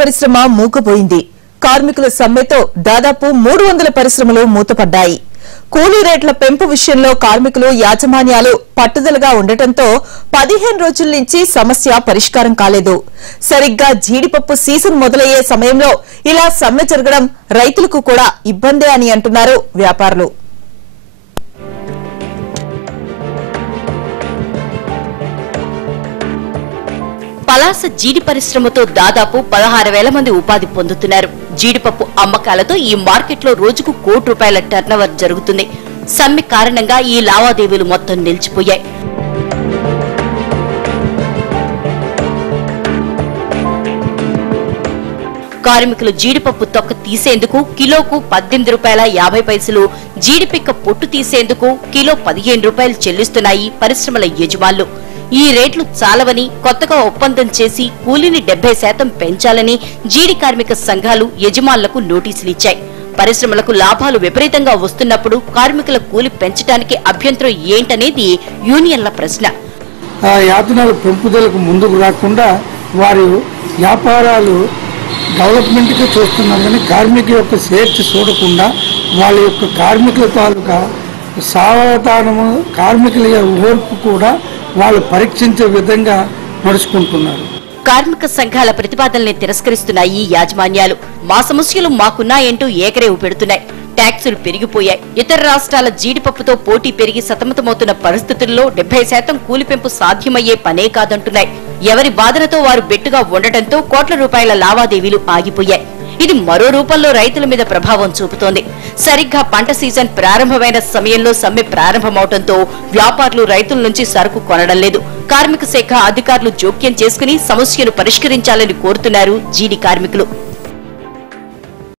పరిశ్రమ మూకపోయింది. కార్మికుల సమ్మెతో దాదాపు 300 పరిశ్రమలు మూతపడ్డాయి. కూలీ రేట్ల పెంపు విషయంలో కార్మికులు యాజమాన్యాలు పట్టుదలగా ఉండటంతో 15 రోజుల నుంచి సమస్య పరిష్కారం కాలేదు. సరిగ్గా జీడిపప్పు సీజన్ మొదలయ్యే సమయంలో ఇలా సమ్మె జరగడం రైతులకు కూడా ఇబ్బందే అని అంటున్నారు వ్యాపారులు. పలాస జీడి పరిశ్రమతో దాదాపు 16,000 మంది ఉపాధి పొందుతున్నారు. జీడిపప్పు అమ్మకాలతో ఈ మార్కెట్లో రోజుకు ₹1,00,00,000 టర్నోవర్ జరుగుతుంది. సమ్మె కారణంగా ఈ లావాదేవీలు మొత్తం నిలిచిపోయాయి. కార్మికులు జీడిపప్పు తొక్క తీసేందుకు కిలోకు ₹18.50, జీడిపిక్క పొట్టు తీసేందుకు కిలో ₹15 చెల్లిస్తున్నాయి పరిశ్రమల యజమానులు. ఈ రేట్లు చాలవని కొత్తగా ఒప్పందం చేసి కూలీని 70% పెంచాలని జీడి కార్మిక సంఘాలు యజమానులకు నోటీసులు ఇచ్చాయి. పరిశ్రమలకు లాభాలు విపరీతంగా వస్తున్నప్పుడు కార్మికుల కూలి పెంచడానికి అభ్యంతరం ఏంటనేది యూనియన్ల ప్రశ్న. యాతనాల పెంపుదలకు ముందుకు రాకుండా వారి వ్యాపారాలు డెవలప్మెంట్గా చూస్తున్నారు, కానీ కార్మిక యొక్క స్వేచ్ఛ చూడకుండా వాళ్ళ యొక్క కార్మికుల తాలూకా సావధానము, కార్మికుల ఓర్పు కూడా వాళ్ళు పరీక్షించే విధంగా నడుచుకుంటున్నారు. కార్మిక సంఘాల ప్రతిపాదనల్ని తిరస్కరిస్తున్నాయి యాజమాన్యాలు. మా సమస్యలు మాకున్నాయంటూ ఏకరేవు పెడుతున్నాయి. ట్యాక్సులు పెరిగిపోయాయి. ఇతర రాష్ట్రాల జీడిపప్పుతో పోటీ పెరిగి సతమతమవుతున్న పరిస్థితుల్లో 70% కూలి పెంపు సాధ్యమయ్యే పనే కాదంటున్నాయి. ఎవరి బాధనతో వారు బెట్టుగా ఉండటంతో ₹1,00,00,000 లావాదేవీలు ఆగిపోయాయి. ఇది మరో రూపంలో రైతుల మీద ప్రభావం చూపుతోంది. సరిగ్గా పంట సీజన్ ప్రారంభమైన సమయంలో సమ్మె ప్రారంభమవడంతో వ్యాపారులు రైతుల నుంచి సరుకు కొనడం లేదు. కార్మిక శాఖ అధికారులు జోక్యం చేసుకుని సమస్యను పరిష్కరించాలని కోరుతున్నారు జీడి కార్మికులు.